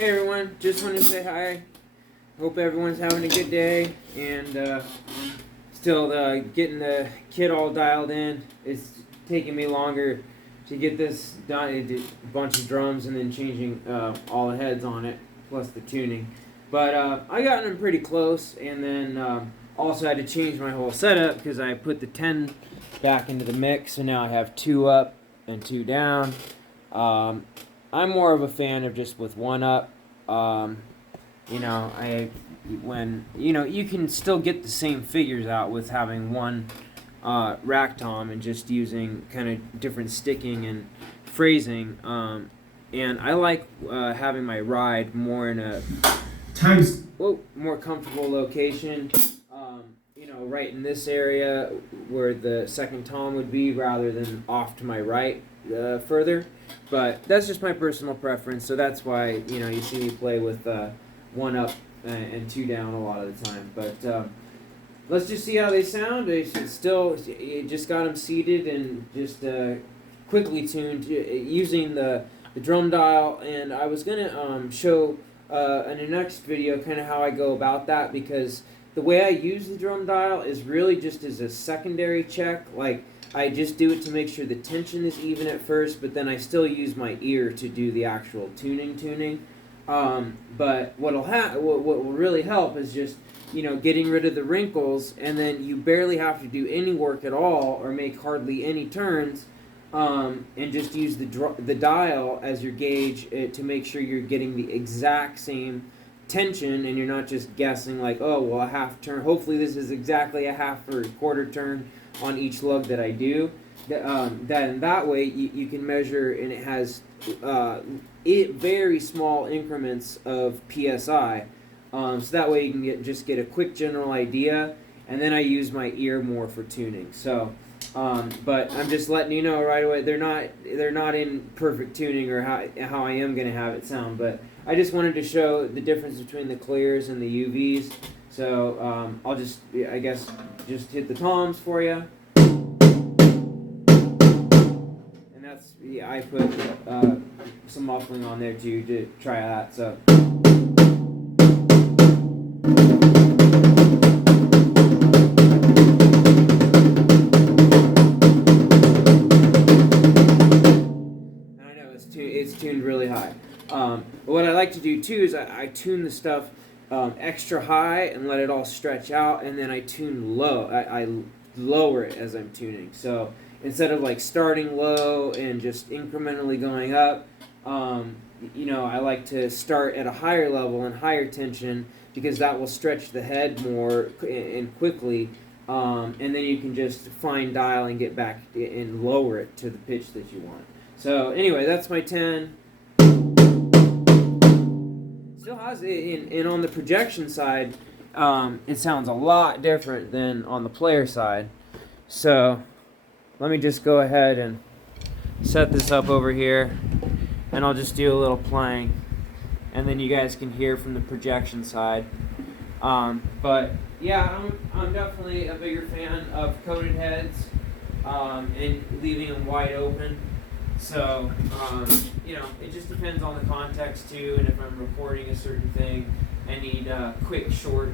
Hey everyone, just want to say hi. Hope everyone's having a good day, and still getting the kit all dialed in. It's taking me longer to get this done. I did a bunch of drums and then changing all the heads on it, plus the tuning. But I got them pretty close, and then also had to change my whole setup because I put the 10 back into the mix, so now I have 2 up and 2 down. I'm more of a fan of just with 1 up. You can still get the same figures out with having 1 rack tom and just using kind of different sticking and phrasing. And I like having my ride more in a more comfortable location. Right in this area where the second tom would be, rather than off to my right further. But that's just my personal preference, so that's why you see me play with 1 up and 2 down a lot of the time. But let's just see how they sound. You just got them seated and just quickly tuned using the drum dial. And I was gonna show in the next video kind of how I go about that, because the way I use the drum dial is really just as a secondary check. Like, I just do it to make sure the tension is even at first, but then I still use my ear to do the actual tuning. But what will really help is just getting rid of the wrinkles, and then you barely have to do any work at all or make hardly any turns, and just use the dial as your gauge to make sure you're getting the exact same tension, and you're not just guessing like, oh well, a half turn, hopefully this is exactly a half or a quarter turn on each lug that I do. That way you can measure, and it has very small increments of PSI, so that way you can just get a quick general idea, and then I use my ear more for tuning. So but I'm just letting you know right away, they're not in perfect tuning or how I am going to have it sound, but I just wanted to show the difference between the clears and the UVs. So I'll just hit the toms for you. And that's, I put some muffling on there too to try that. So. It's tuned really high. But what I like to do too is I tune the stuff extra high and let it all stretch out, and then I tune low. I lower it as I'm tuning. So instead of like starting low and just incrementally going up, I like to start at a higher level and higher tension, because that will stretch the head more and quickly. And then you can just fine dial and get back and lower it to the pitch that you want. So anyway, that's my 10. Still has it, and on the projection side, it sounds a lot different than on the player side. So let me just go ahead and set this up over here, and I'll just do a little playing, and then you guys can hear from the projection side. But yeah, I'm definitely a bigger fan of coated heads and leaving them wide open. So, it just depends on the context too, and if I'm recording a certain thing, I need quick, short,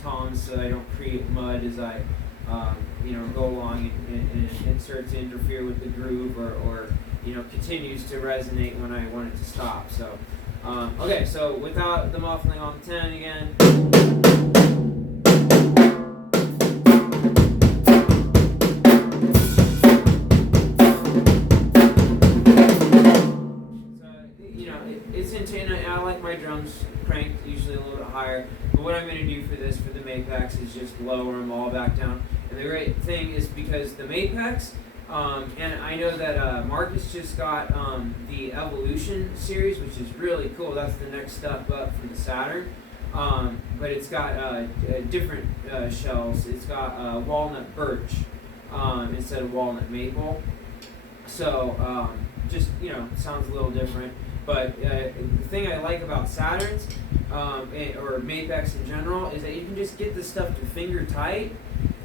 toms so I don't create mud as I, go along and it starts to interfere with the groove or continues to resonate when I want it to stop. So, okay, so without the muffling on the 10 again. I like my drums cranked usually a little bit higher, but what I'm going to do for the Mapex is just lower them all back down. And the great thing is, because the Mapex, and I know that Marcus just got the Evolution series, which is really cool. That's the next step up from the Saturn. But it's got different shells. It's got walnut birch instead of walnut maple. So just sounds a little different. But the thing I like about Saturns, or Mapex in general, is that you can just get this stuff to finger tight,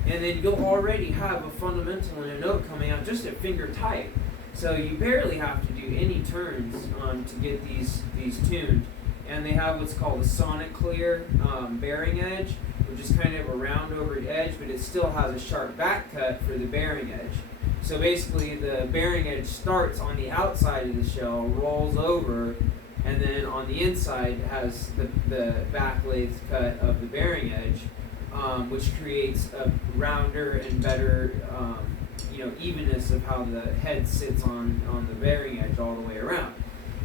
and then you'll already have a fundamental and a note coming out just at finger tight. So you barely have to do any turns to get these tuned. and they have what's called a sonic clear bearing edge, which is kind of a round over edge, but it still has a sharp back cut for the bearing edge. So basically the bearing edge starts on the outside of the shell, rolls over, and then on the inside has the back lathe cut of the bearing edge, which creates a rounder and better evenness of how the head sits on the bearing edge all the way around.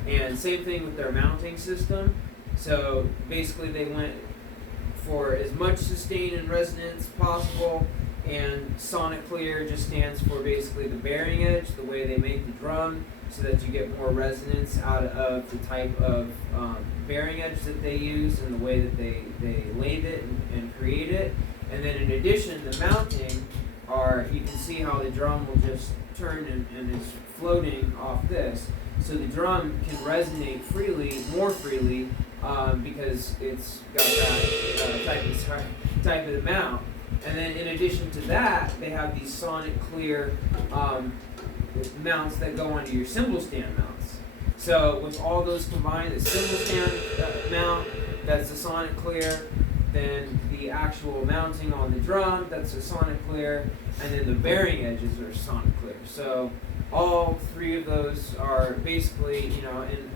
And same thing with their mounting system. So basically they went for as much sustain and resonance possible, and sonic clear just stands for basically the bearing edge, the way they make the drum, so that you get more resonance out of the type of bearing edge that they use and the way that they lathe it and create it. And then in addition, the mounting you can see how the drum will just turn and is floating off this. So the drum can resonate more freely, because it's got that type of the mount. And then in addition to that, they have these sonic clear mounts that go onto your cymbal stand mounts. So with all those combined, the cymbal stand mount, that's the sonic clear, then the actual mounting on the drum, that's a sonic clear, and then the bearing edges are sonic clear. So all three of those are basically, and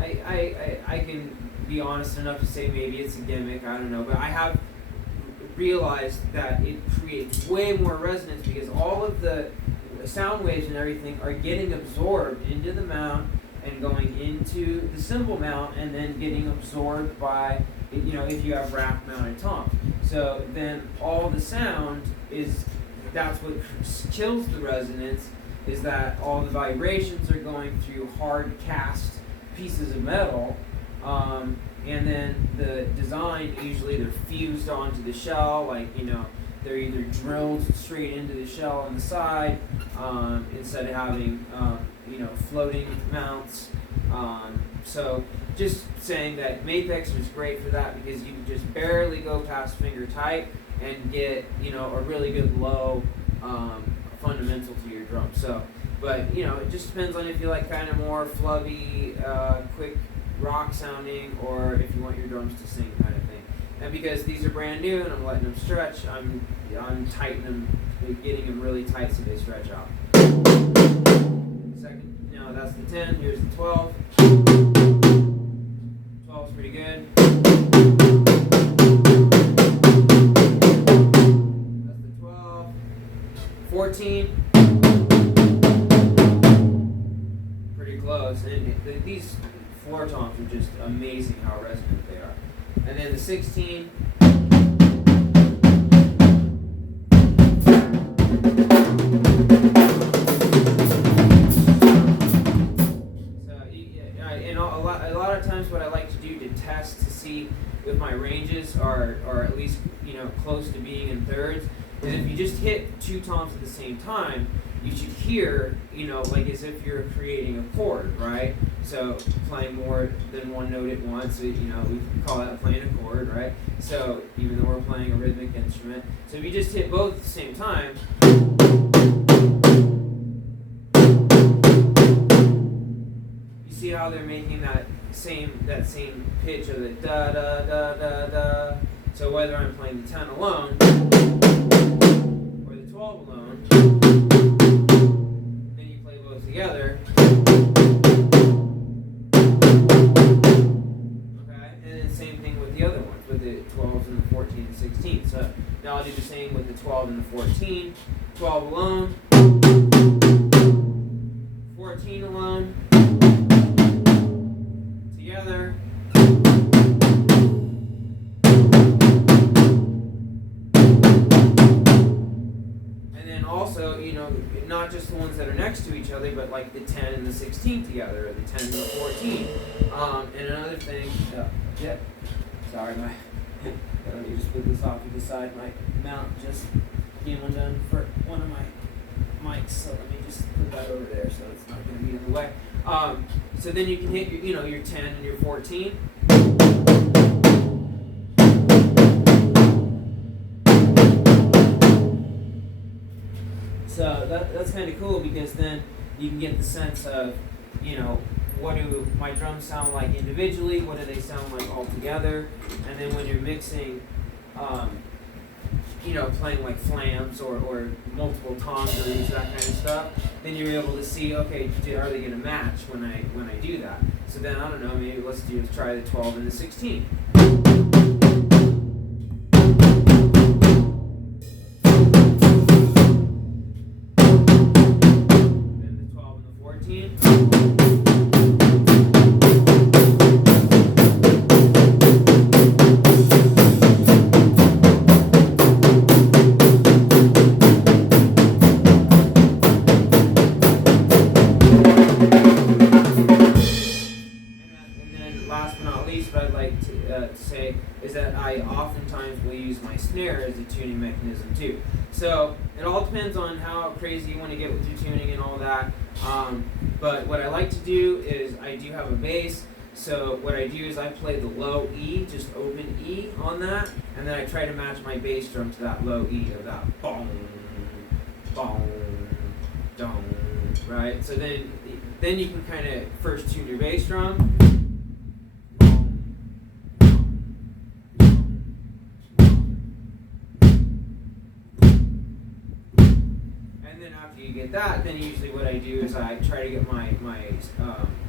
I can be honest enough to say maybe it's a gimmick, I don't know, but I have realized that it creates way more resonance because all of the sound waves and everything are getting absorbed into the mount and going into the cymbal mount and then getting absorbed by, if you have rack mounted toms. So then all the sound that's what kills the resonance, is that all the vibrations are going through hard cast pieces of metal, and then the design, usually they're fused onto the shell, they're either drilled straight into the shell on the side, instead of having floating mounts. So just saying that Mapex is great for that because you can just barely go past finger tight and get a really good low fundamental to your drum. So, but it just depends on if you like kind of more flubby, quick rock sounding, or if you want your drums to sing kind of thing. And because these are brand new and I'm letting them stretch, I'm tightening them, getting them really tight so they stretch out. Second, that's the 10. Here's the 12. 12 is pretty good. That's the 12. 14. Pretty close. And these floor toms are just amazing how resonant they are. And then the 16. A lot of times what I like to do to test to see if my ranges are at least close to being in thirds is if you just hit two toms at the same time, you should hear like as if you're creating a chord, right? So playing more than one note at once, we call that playing a chord, right? So even though we're playing a rhythmic instrument, so if you just hit both at the same time, you see how they're making that same pitch of the da da da da da. So whether I'm playing the 10 alone or the 12 alone, then you play both together. Okay, and then same thing with the other ones, with the 12s and the 14 and 16. So now I'll do the same with the 12 and the 14. 12 alone, 14 alone, together. And then also, not just the ones that are next to each other, but like the 10 and the 16 together, or the 10 and the 14. And another thing, sorry, let me just put this off to the side. My mount just came undone for one of my mics, so let me just put that over there so it's not going to be in the way. So then you can hit your 10 and your 14. So that's kind of cool because then you can get the sense of what do my drums sound like individually, what do they sound like all together, and then when you're mixing, playing like flams or multiple tom grooves, that kind of stuff, then you're able to see, okay, are they going to match when I do that? So then, I don't know, maybe let's try the 12 and the 16. And the 12 and the 14. Last but not least, what I'd like to say is that I oftentimes will use my snare as a tuning mechanism too. So it all depends on how crazy you want to get with your tuning and all that. But what I like to do is I do have a bass. So what I do is I play the low E, just open E on that, and then I try to match my bass drum to that low E of that boom, boom, dong, right? So then you can kind of first tune your bass drum. And then after you get that, then usually what I do is I try to get my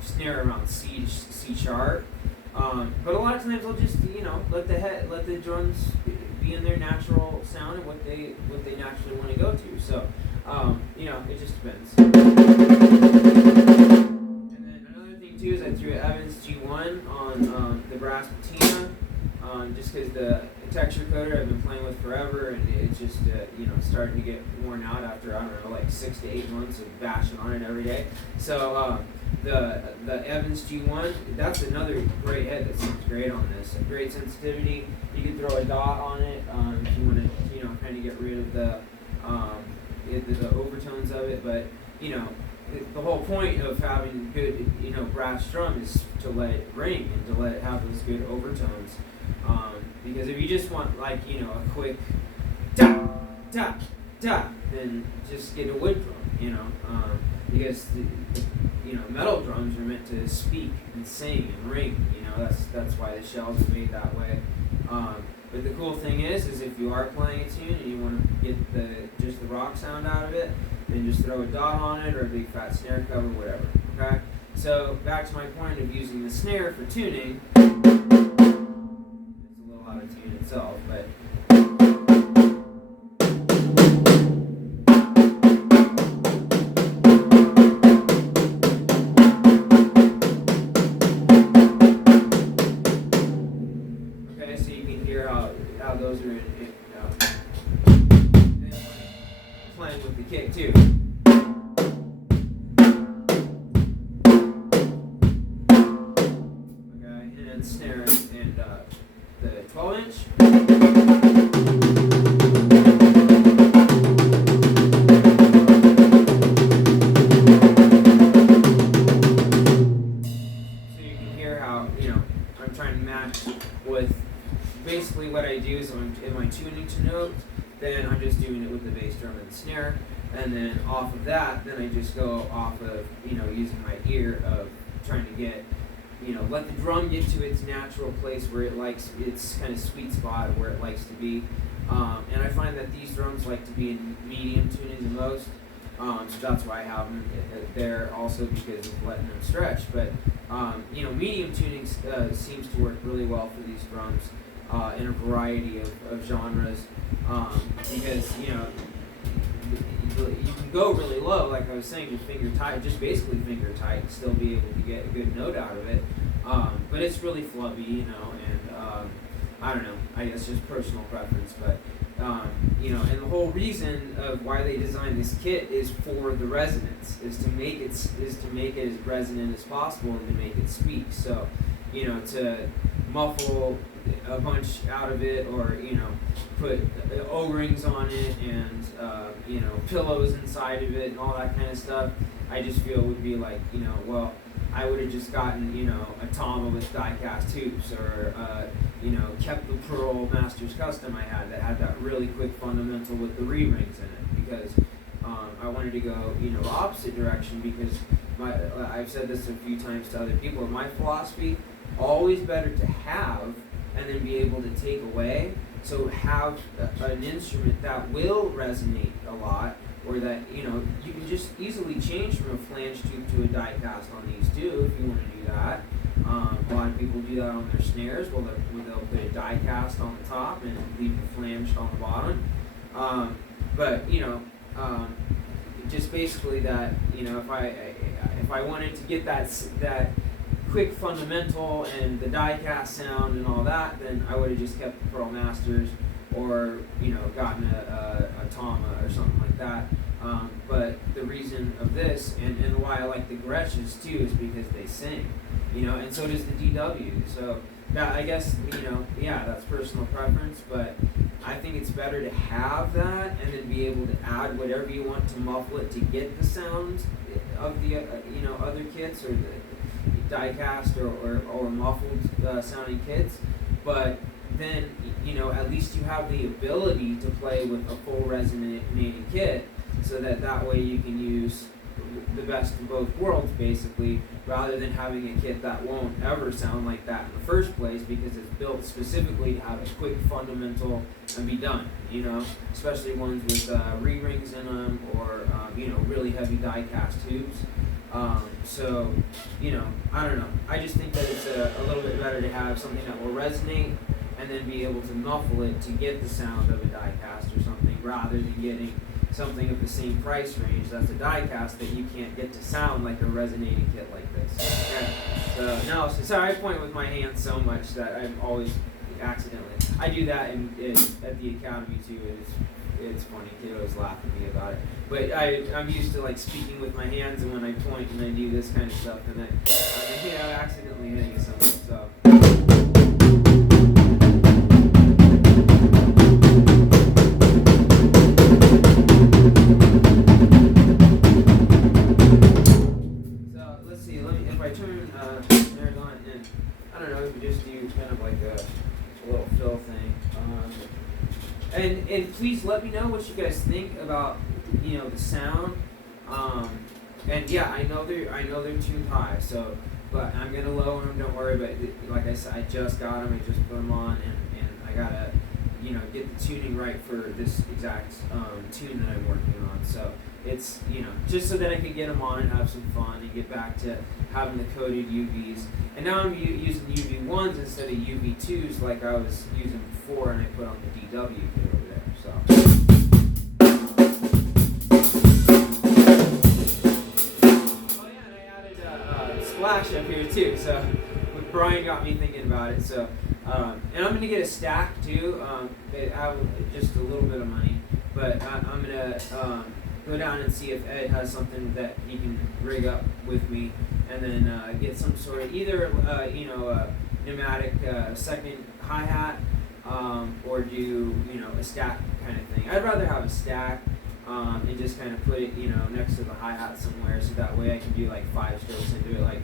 snare around C sharp. But a lot of times I'll just let the drums be in their natural sound and what they naturally want to go to. So it just depends. And then another thing too is I threw an Evans G1 on the brass patina. Just because the texture coder I've been playing with forever, and it's just starting to get worn out after, I don't know, like 6 to 8 months of bashing on it every day. So the Evans G1, that's another great head that sounds great on this. A great sensitivity. You can throw a dot on it if you want to kind of get rid of the overtones of it. But the whole point of having good brass drum is to let it ring and to let it have those good overtones. Because if you just want a quick tap, tap, tap, then just get a wood drum, because metal drums are meant to speak and sing and ring, that's why the shells are made that way. But the cool thing is if you are playing a tune and you want to get just the rock sound out of it, then just throw a dot on it or a big fat snare cover, whatever, okay? So back to my point of using the snare for tuning. How to tune itself, but okay, so you can hear how those are playing with the kick too. Okay, and then snare and the 12-inch. So you can hear how, I'm trying to match with basically what I do is in my tuning to notes, then I'm just doing it with the bass drum and the snare, and then off of that, then I just go off of, using my ear of trying to get let the drum get to its natural place where it likes, its kind of sweet spot where it likes to be. And I find that these drums like to be in medium tuning the most. So that's why I have them there also, because of letting them stretch. But, medium tuning seems to work really well for these drums in a variety of genres. Because, you can go really low, like I was saying, your finger tight, just basically finger tight, and still be able to get a good note out of it. But it's really flubby, and I don't know, I guess just personal preference, but and the whole reason of why they designed this kit is for the resonance, is to make it as resonant as possible and to make it speak. So, to muffle a bunch out of it, or put O-rings on it, and pillows inside of it and all that kind of stuff, I just feel would be like, well, I would have just gotten a Tama with die-cast tubes, or kept the Pearl Masters Custom I had that had that really quick fundamental with the re-rings in it, because I wanted to go the opposite direction, because I've said this a few times to other people. My philosophy, always better to have and then be able to take away. So have an instrument that will resonate a lot, or that you can just easily change from a flange tube to a die cast on these too if you want to do that. A lot of people do that on their snares. Well, they'll put a die cast on the top and leave the flange on the bottom. But just basically that if I wanted to get that quick fundamental and the die cast sound and all that, then I would have just kept the Pearl Masters, or gotten a Tama or something like that. But the reason of this and why I like the Gretsch's too is because they sing, and so does the DW. So that, I guess, that's personal preference, but I think it's better to have that and then be able to add whatever you want to muffle it to get the sound of the other kits, or the die cast or muffled sounding kits. But then at least you have the ability to play with a full resonating kit, so that way you can use the best of both worlds, basically, rather than having a kit that won't ever sound like that in the first place, because it's built specifically to have a quick fundamental and be done, especially ones with re-rings in them, or really heavy die cast tubes. So I don't know, I just think that it's a little bit better to have something that will resonate and then be able to muffle it to get the sound of a die cast or something, rather than getting something of the same price range that's a die cast that you can't get to sound like a resonating kit like this. Okay. So sorry, I point with my hands so much that I'm always accidentally. I do that at the academy too. It's funny, kiddos laugh at me about it. But I'm used to speaking with my hands, and when I point and I do this kind of stuff, and I'm accidentally hitting something. So. If I turn snares on, and I don't know, if you just do kind of like a little fill thing. And please let me know what you guys think about the sound. And yeah, I know they're tuned high, so but I'm gonna lower them. Don't worry. But like I said, I just got them. I just put them on, and I gotta get the tuning right for this exact tune that I'm working on. So it's just so that I can get them on and have some fun and get back to having the coded UVs. And now I'm using UV1s instead of UV2s like I was using before, and I put on the DW kit over there. So. Oh yeah, and I added splash up here too. So Brian got me thinking about it. So and I'm gonna get a stack too. I have just a little bit of money, but I'm gonna go down and see if Ed has something that he can rig up with me, and then get some sort of either a pneumatic second hi-hat, or do a stack kind of thing. I'd rather have a stack, and just kind of put it next to the hi-hat somewhere, so that way I can do like 5 strokes and do it like.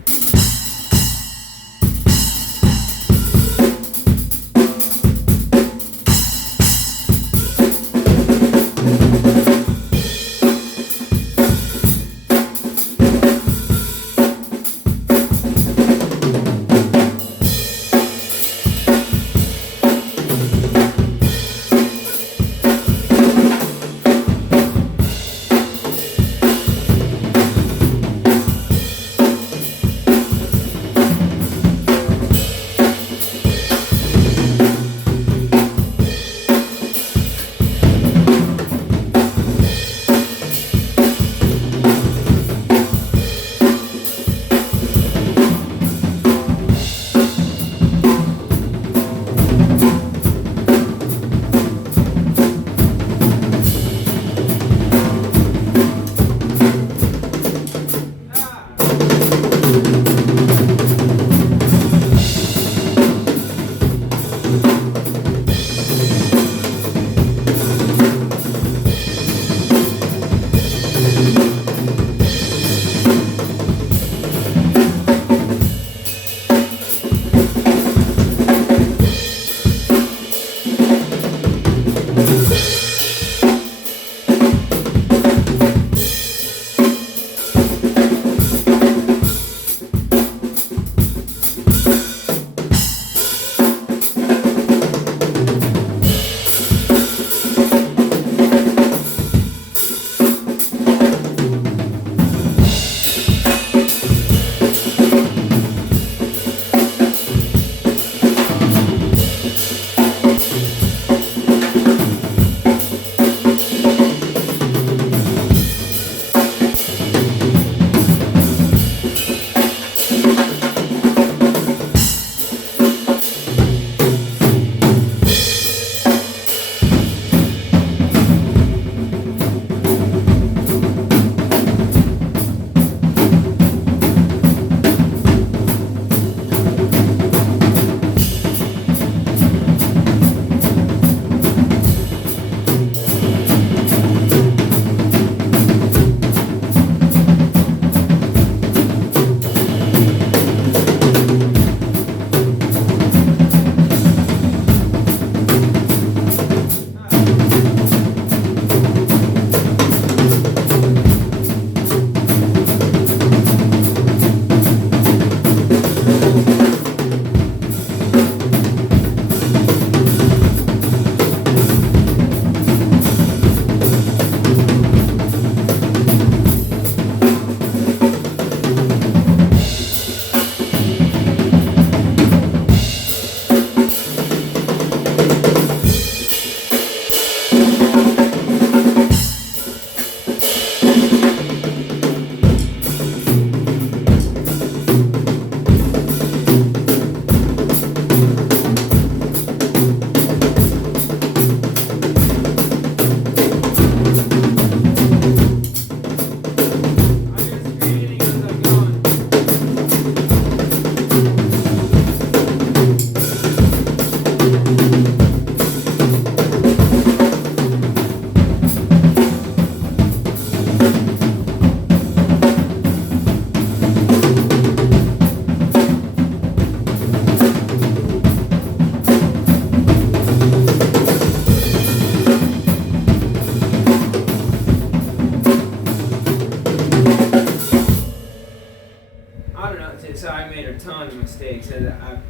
mistakes. And I'm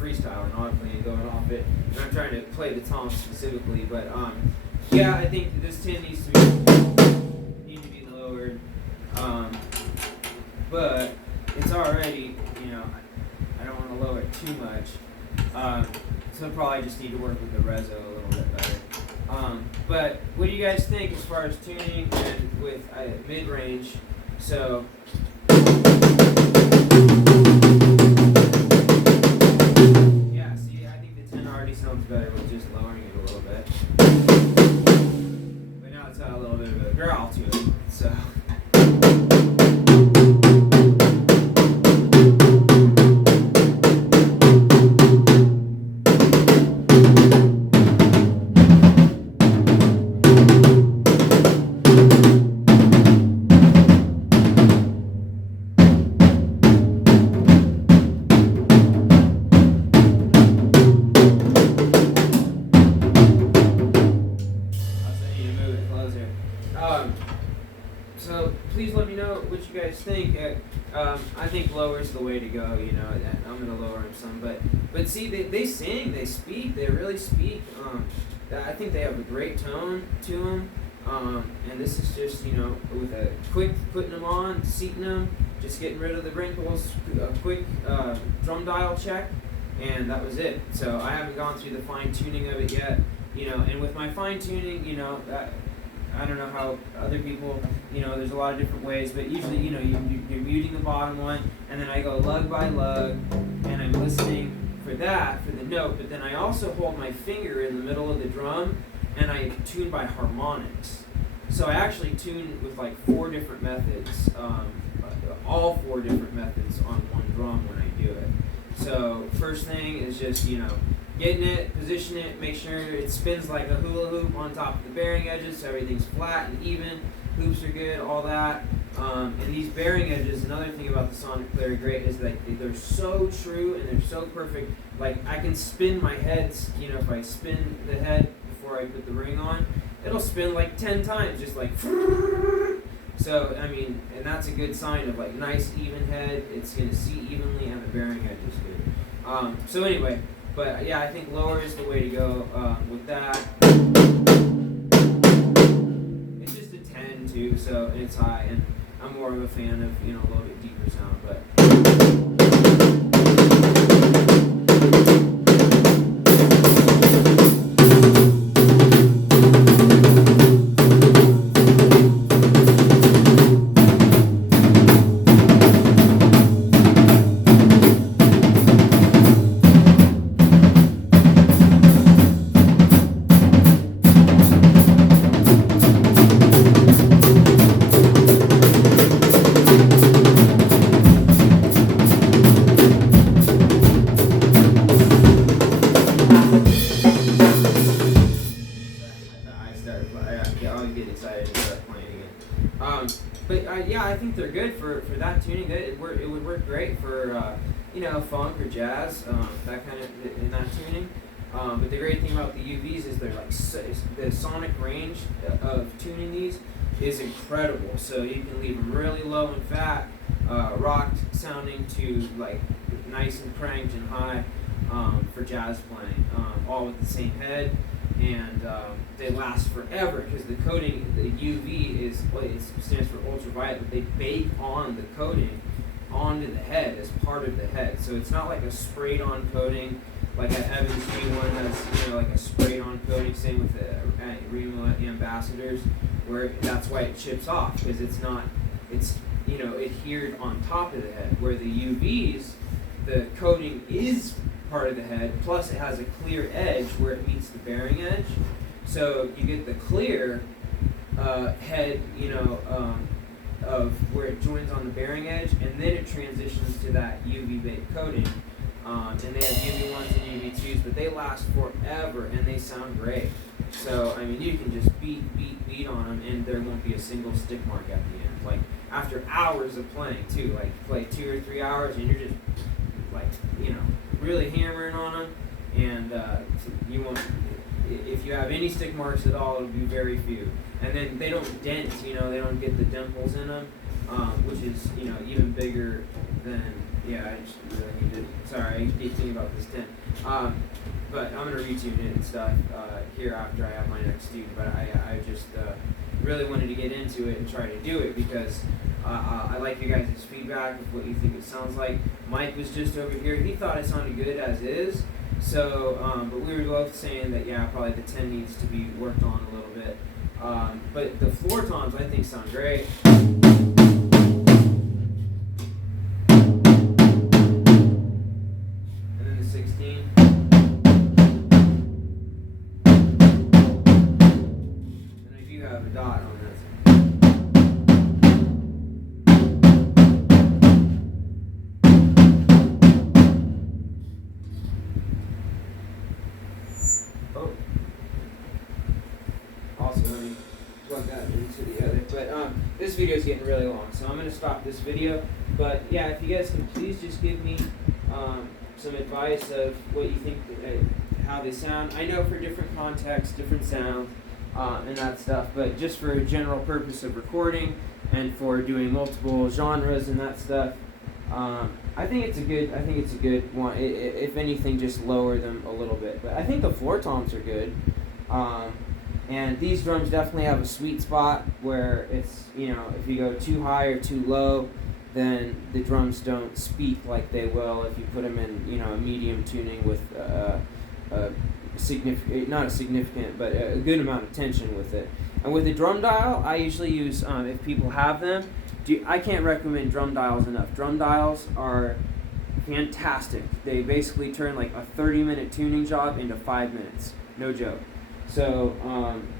freestyling, honestly, and going off it. And I'm trying to play the tom specifically, but yeah, I think this 10 needs to be lowered. But it's already, I don't want to lower it too much. So probably just need to work with the reso a little bit better. But what do you guys think as far as tuning and with mid-range? So yeah, see, I think the 10 already sounds better with just lowering it a little bit. But now it's got a little bit of a growl to it. So So please let me know what you guys think. I think lower's the way to go. I'm gonna lower them some, but see, they sing, they speak, they really speak. I think they have a great tone to them. And this is just with a quick putting them on, seating them, just getting rid of the wrinkles, a quick drum dial check, and that was it. So I haven't gone through the fine tuning of it yet. And with my fine tuning, I don't know how other people, there's a lot of different ways, but usually, you're muting the bottom one, and then I go lug by lug, and I'm listening for that, for the note, but then I also hold my finger in the middle of the drum, and I tune by harmonics. So I actually tune with like 4 different methods, all 4 different methods on one drum when I do it. So first thing is just, getting it, position it, make sure it spins like a hula hoop on top of the bearing edges so everything's flat and even, hoops are good, all that. And these bearing edges, another thing about the Sonic Player Great is that they're so true and they're so perfect. Like I can spin my heads, if I spin the head before I put the ring on, it'll spin like 10 times, just like so, and that's a good sign of like nice even head. It's going to seat evenly and the bearing edge is good. So anyway, but yeah, I think lower is the way to go with that. It's just a 10 too, so and it's high, and I'm more of a fan of a little bit deeper sound, but. Yeah, I think they're good for that tuning. It would work great for funk or jazz, that kind of in that tuning. But the great thing about the UVs is they're like the sonic range of tuning these is incredible. So you can leave them really low and fat, rocked sounding to like nice and cranked and high for jazz playing, all with the same head. And they last forever because the coating, the UV it stands for ultraviolet, but they bake on the coating onto the head as part of the head. So it's not like a sprayed on coating like an Evans G1 has, like a sprayed on coating, same with the Remo Ambassadors, where that's why it chips off, because it's adhered on top of the head, where the UVs, the coating is part of the head, plus it has a clear edge where it meets the bearing edge, so you get the clear head, of where it joins on the bearing edge, and then it transitions to that UV baked coating. And they have UV ones and UV twos, but they last forever and they sound great. So you can just beat on them, and there won't be a single stick mark at the end. Like after hours of playing too, like play 2 or 3 hours, and you're just like really hammering on them, and you won't. If you have any stick marks at all, it'll be very few. And then they don't dent, they don't get the dimples in them, which is even bigger than yeah, I just really need to. Sorry, I keep thinking about this 10. But I'm gonna retune it and stuff here after I have my next student. But I just really wanted to get into it and try to do it because I like your guys' feedback of what you think it sounds like. Mike was just over here. He thought it sounded good as is. So, but we were both saying that, yeah, probably the 10 needs to be worked on a little bit. But the floor toms, I think, sound great. And then the 16. And I do have a dot on this. This video is getting really long, so I'm going to stop this video. But yeah, if you guys can please just give me some advice of what you think, how they sound. I know for different contexts, different sounds, and that stuff. But just for a general purpose of recording and for doing multiple genres and that stuff, I think it's a good one. If anything, just lower them a little bit. But I think the floor toms are good. And these drums definitely have a sweet spot where it's, if you go too high or too low, then the drums don't speak like they will if you put them in, a medium tuning with not a significant, but a good amount of tension with it. And with the drum dial, I usually use, if people have them, I can't recommend drum dials enough. Drum dials are fantastic. They basically turn like a 30-minute tuning job into 5 minutes. No joke. So,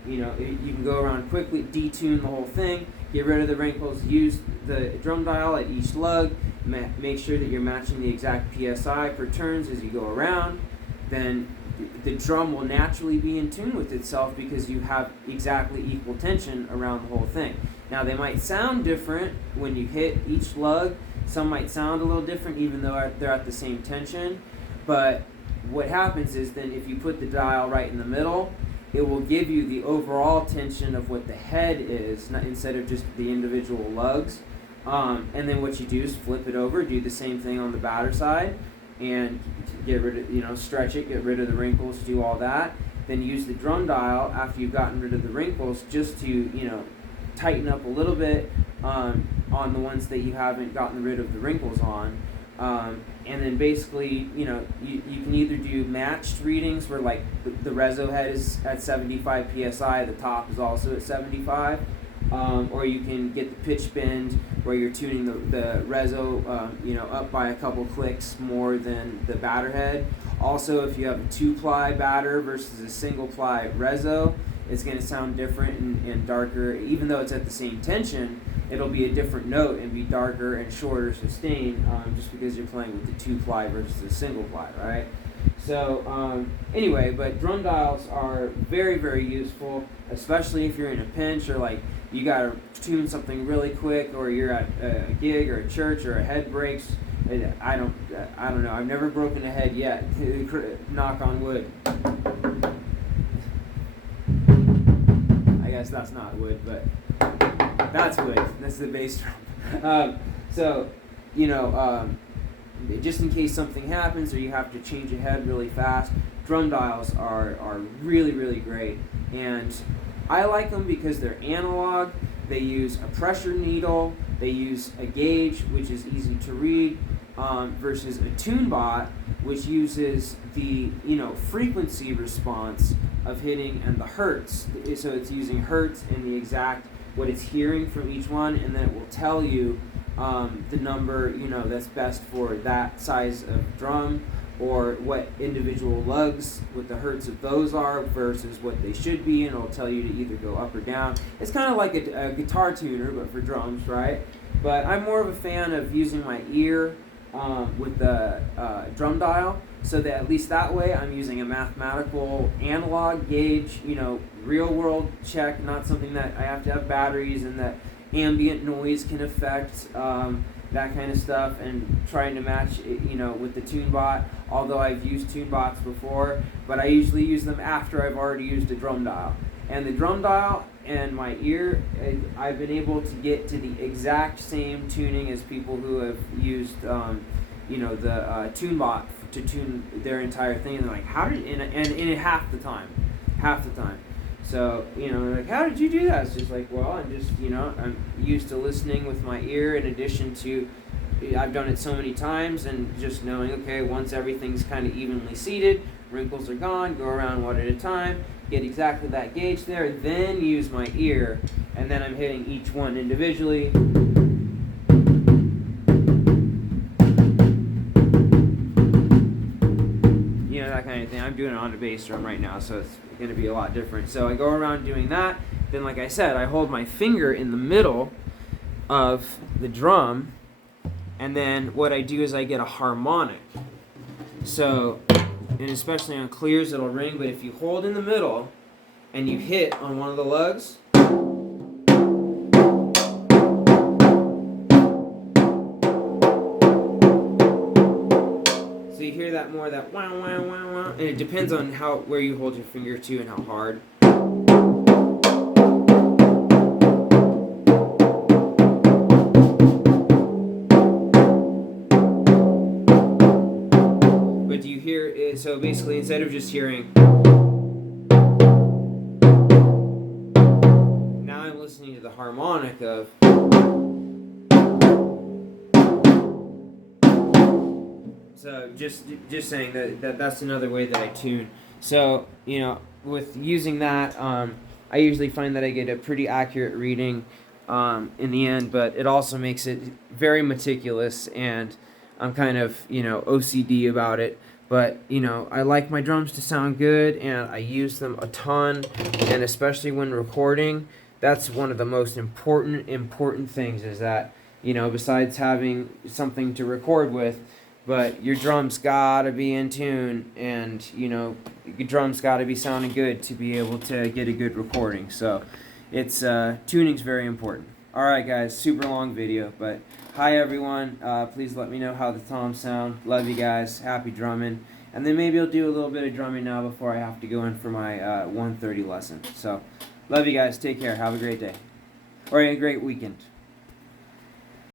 you can go around quickly, detune the whole thing, get rid of the wrinkles, use the drum dial at each lug, make sure that you're matching the exact PSI per turns as you go around. Then the drum will naturally be in tune with itself because you have exactly equal tension around the whole thing. Now, they might sound different when you hit each lug. Some might sound a little different even though they're at the same tension. But what happens is then if you put the dial right in the middle, it will give you the overall tension of what the head is, instead of just the individual lugs. And then what you do is flip it over, do the same thing on the batter side, and get rid of, stretch it, get rid of the wrinkles, do all that. Then use the drum dial after you've gotten rid of the wrinkles just to, tighten up a little bit on the ones that you haven't gotten rid of the wrinkles on. And then basically, you can either do matched readings where like the reso head is at 75 psi, the top is also at 75, or you can get the pitch bend where you're tuning the reso, up by a couple clicks more than the batter head. Also, if you have a 2-ply batter versus a single-ply reso, it's going to sound different and darker, even though it's at the same tension. It'll be a different note and be darker and shorter sustain, just because you're playing with the 2-ply versus the single-ply, right? So anyway, but drum dials are very, very useful, especially if you're in a pinch or like you got to tune something really quick, or you're at a gig or a church or a head breaks. I don't know. I've never broken a head yet. Knock on wood. I guess that's not wood, but that's wood. That's the bass drum. Just in case something happens or you have to change a head really fast, drum dials are really, really great. And I like them because they're analog. They use a pressure needle. They use a gauge, which is easy to read, versus a tune bot, which uses the frequency response of hitting and the hertz. So it's using hertz and the exact what it's hearing from each one, and then it will tell you the number that's best for that size of drum, or what individual lugs, what the hertz of those are versus what they should be, and it'll tell you to either go up or down. It's kind of like a guitar tuner, but for drums, right? But I'm more of a fan of using my ear with the drum dial, so that at least that way I'm using a mathematical analog gauge, real world check, not something that I have to have batteries and that ambient noise can affect, that kind of stuff, and trying to match it, with the tune bot. Although I've used tune bots before, but I usually use them after I've already used a drum dial. And the drum dial and my ear, I've been able to get to the exact same tuning as people who have used, the tune bot to tune their entire thing, and they're like, how did, and in half the time. So, they're like, how did you do that? It's just like, well, I'm used to listening with my ear, in addition to, I've done it so many times, and just knowing, okay, once everything's kind of evenly seated, wrinkles are gone, go around one at a time, get exactly that gauge there, then use my ear, and then I'm hitting each one individually. That kind of thing. I'm doing it on a bass drum right now, so it's going to be a lot different. So I go around doing that. Then, like I said, I hold my finger in the middle of the drum, and then what I do is I get a harmonic. So, and especially on clears, it'll ring, but if you hold in the middle and you hit on one of the lugs, so you hear that more, that wow, wow, wow, wow, and it depends on where you hold your finger to and how hard. But do you hear it? So basically, instead of just hearing, now I'm listening to the harmonic of. So just saying that's another way that I tune. So with using that, I usually find that I get a pretty accurate reading in the end, but it also makes it very meticulous, and I'm kind of OCD about it. But I like my drums to sound good, and I use them a ton, and especially when recording, that's one of the most important things, is that besides having something to record with, but your drums gotta be in tune, and your drums gotta be sounding good to be able to get a good recording. So it's tuning's very important. Alright guys, super long video, but hi everyone, please let me know how the toms sound. Love you guys, happy drumming, and then maybe I'll do a little bit of drumming now before I have to go in for my 1:30 lesson. So love you guys, take care, have a great day, or a great weekend.